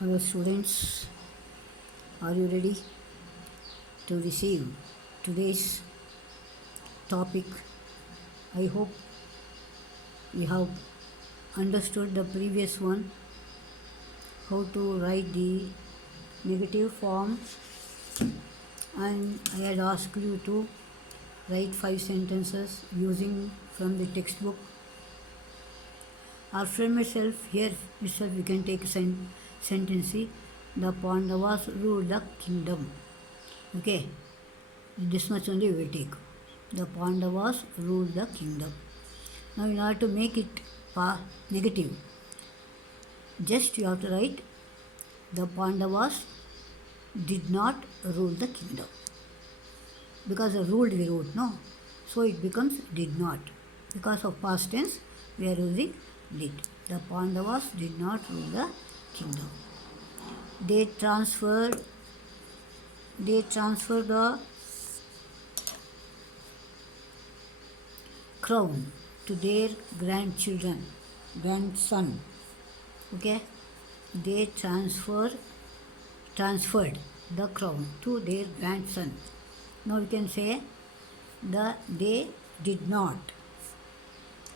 Hello students, are you ready to receive today's topic? I hope we have understood the previous one, how to write the negative form, and I had asked you to write 5 sentences using from the textbook or from itself. Here itself we can take sentence. The Pandavas ruled the kingdom. Okay, this much only we will take. The Pandavas ruled the kingdom. Now in order to make it negative, just you have to write the Pandavas did not rule the kingdom. Because the ruled we wrote, no? So it becomes did not. Because of past tense, we are using did. The Pandavas did not rule the kingdom. They transferred the crown to their grandson. Okay? They transferred the crown to their grandson. Now we can say they did not.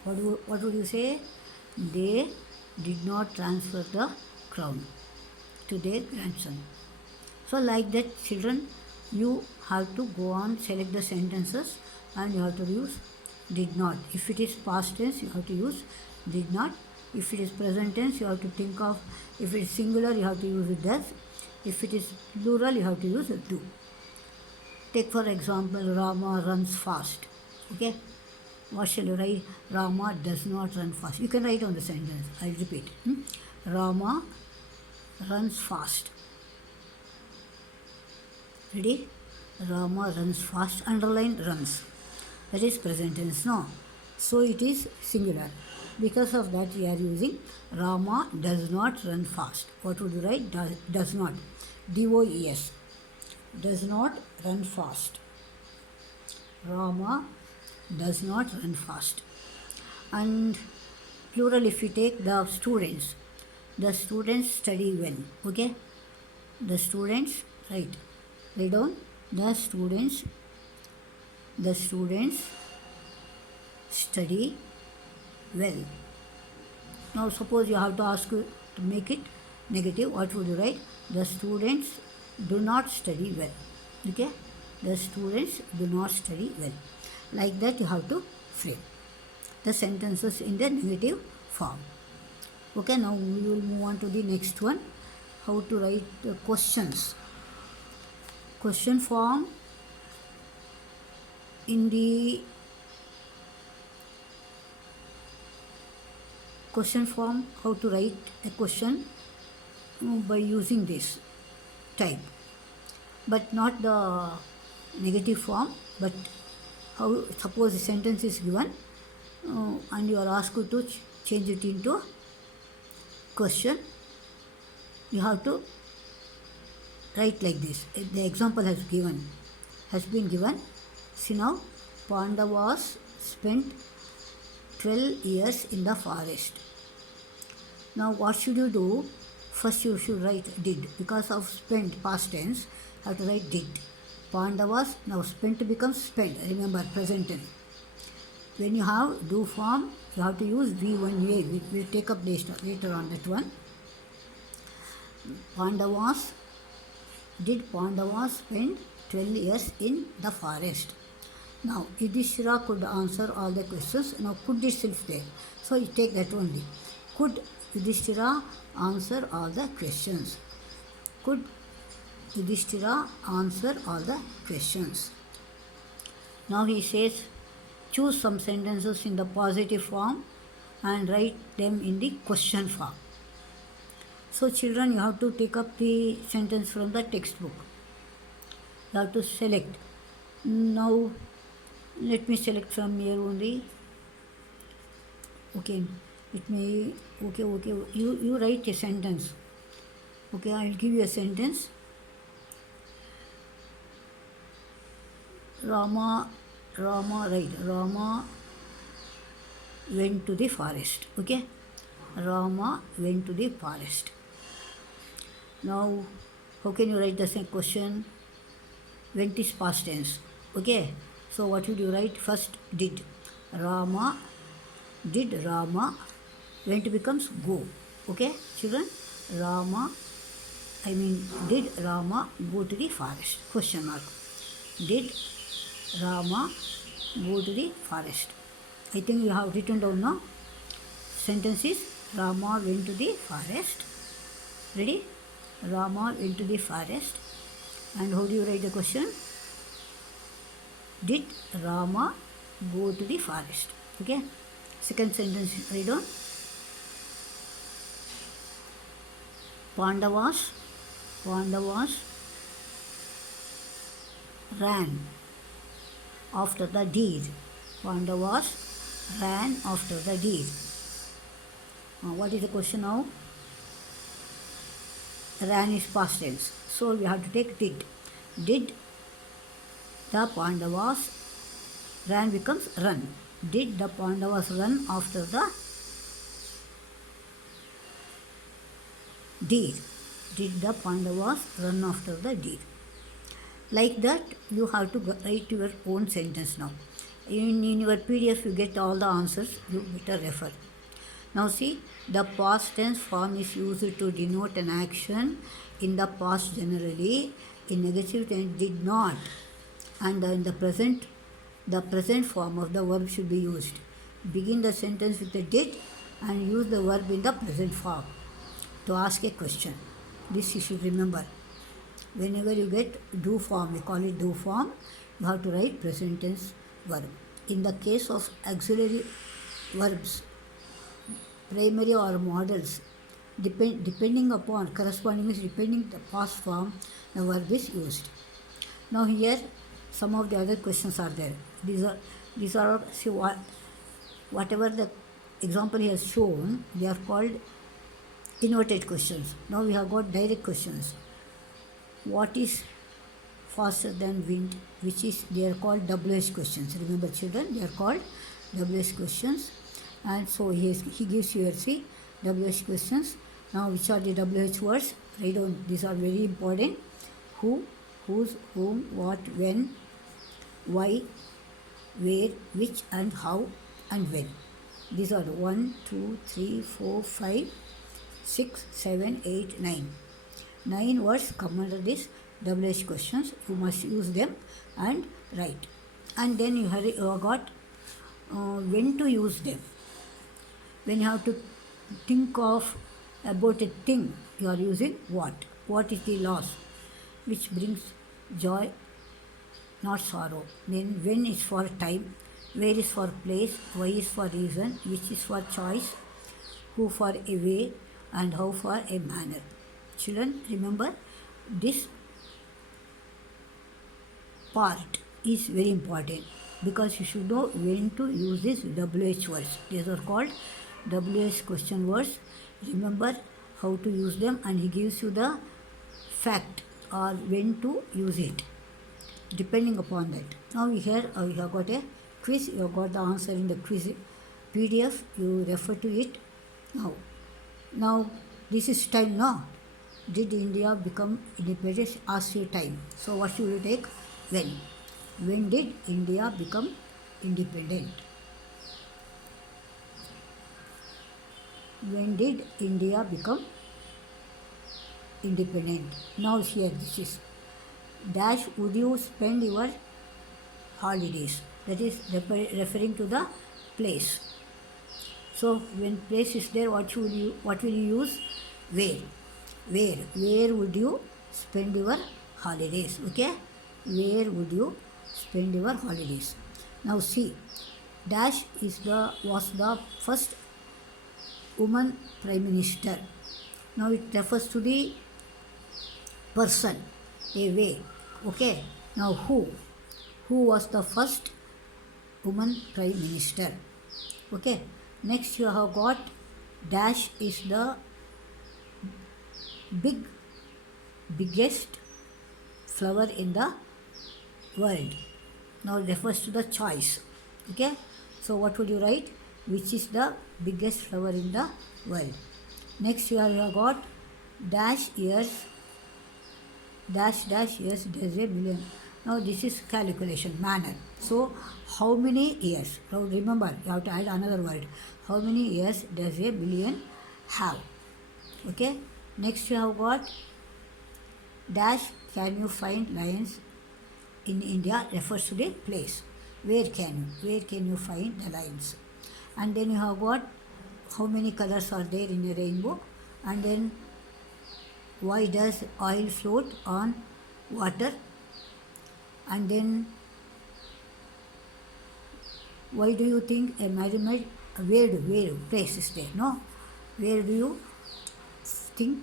What would you say? They did not transfer the crown to their grandson. So like that, children, you have to go on, select the sentences, and you have to use did not. If it is past tense, you have to use did not. If it is present tense, you have to think of, if it is singular, you have to use it does. If it is plural, you have to use do. Take for example, Rama runs fast. Okay? What shall you write? Rama does not run fast. You can write on the sentence. I will repeat. Rama runs fast. Ready? Rama runs fast. Underline runs. That is present tense, no? So it is singular. Because of that, we are using Rama does not run fast. What would you write? Does not. DOES. Does not run fast. Rama does not run fast. And plural, if we take the students study well. Okay? The students, write down. The students study well. Now suppose you have to ask to make it negative. What would you write? The students do not study well. Okay? The students do not study well. Like that you have to frame the sentences in the negative form. Okay, now we will move on to the next one. How to write questions. Question form. In the question form, how to write a question by using this type, but not the negative form, but how, suppose the sentence is given and you are asked to change it into question, you have to write like this. The example has been given. See now, Pandavas spent 12 years in the forest. Now what should you do? First you should write did. Because of spent, past tense, you have to write did. Pandavas, now spent becomes spent. Remember, present tense. When you have do form, you have to use V1A. We'll take up later on that one. Did Pandavas spend 12 years in the forest? Now, Yudhishthira could answer all the questions. Now, could itself there. So, you take that only. Could Yudhishthira answer all the questions? Could Yudhishthira answer all the questions? Now, he says, choose some sentences in the positive form and write them in the question form. So, children, you have to take up the sentence from the textbook. You have to select. Now, let me select from here only. Okay, it may, okay, you write a sentence. Okay, I will give you a sentence. Rama went to the forest. Okay, Rama went to the forest. Now, how can you write the same question? Went is past tense. Okay. So what would you write? First, did. Rama, did Rama. Went becomes go. Okay, children? Rama, did Rama go to the forest? Question mark. Did Rama go to the forest? I think you have written down now. Sentence is Rama went to the forest. Ready? Rama went to the forest. And how do you write the question? Did Rama go to the forest? Okay. Second sentence, write down. Pandavas ran after the deer. Pandavas ran after the deer. What is the question now? Ran is past tense. So we have to take did. Did the Pandavas, ran becomes run. Did the Pandavas run after the deer? Did the Pandavas run after the deer? Like that, you have to write your own sentence now. In your PDF, you get all the answers. You better refer. Now see, the past tense form is used to denote an action in the past generally. In negative tense, did not. And in the present form of the verb should be used. Begin the sentence with the did and use the verb in the present form to ask a question. This you should remember. Whenever you get do form, we call it do form, you have to write present tense verb. In the case of auxiliary verbs, primary or models, depending upon, corresponding means depending the past form, the verb is used. Now here, some of the other questions are there. These are see whatever the example he has shown, they are called inverted questions. Now we have got direct questions. What is faster than wind? Which is, they are called WH questions. Remember children, they are called WH questions. And so he gives you see WH questions. Now which are the WH words? Write down. These are very important. Who, whose, whom, what, when, why, where, which, and how, and when. These are 1, 2, 3, 4, 5, 6, 7, 8, 9. 9 words come under this WH questions. You must use them and write. And then you have got when to use them. When you have to think of about a thing, you are using what. What is the loss? Which brings joy, not sorrow. Then when is for time, where is for place, why is for reason, which is for choice, who for a way, and how for a manner. Children, remember this part is very important because you should know when to use these WH words. These are called WH question words. Remember how to use them, and he gives you the fact or when to use it depending upon that. Now here we have got a quiz. You have got the answer in the quiz PDF. You refer to it now. This is time now. Did India become independent? Ask your time. So what should you take? When. When did India become independent? When did India become independent? Now here this is dash would you spend your holidays? That is referring to the place. So when place is there, what will you use? Where. Where would you spend your holidays? Okay. Where would you spend your holidays? Now see, dash was the first woman prime minister. Now it refers to the person, a way. Okay. Now who was the first woman prime minister? Okay. Next you have got dash is the biggest flower in the world. Now it refers to the choice. Okay. So what would you write? Which is the biggest flower in the world. Next you have got dash years dash dash years does a million. Now this is calculation manner. So how many years? Now remember, you have to add another word. How many years does a billion have? Okay. Next you have got dash. Can you find lions in India? Refers to the place. Where can you find the lions? And then you have got how many colors are there in a rainbow, and then why does oil float on water, and then why do you think a pyramid, where place is there? No, where do you think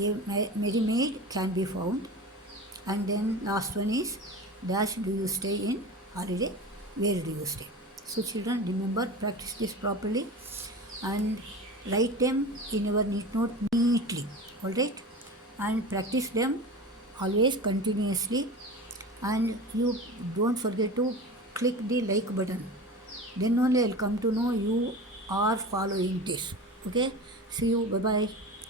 a pyramid can be found? And then last one is dash do you stay in holiday? Where do you stay? So children, remember, practice this properly and write them in your neat note neatly. Alright? And practice them always continuously, and you don't forget to click the like button. Then only I'll come to know you are following this. Okay? See you. Bye bye.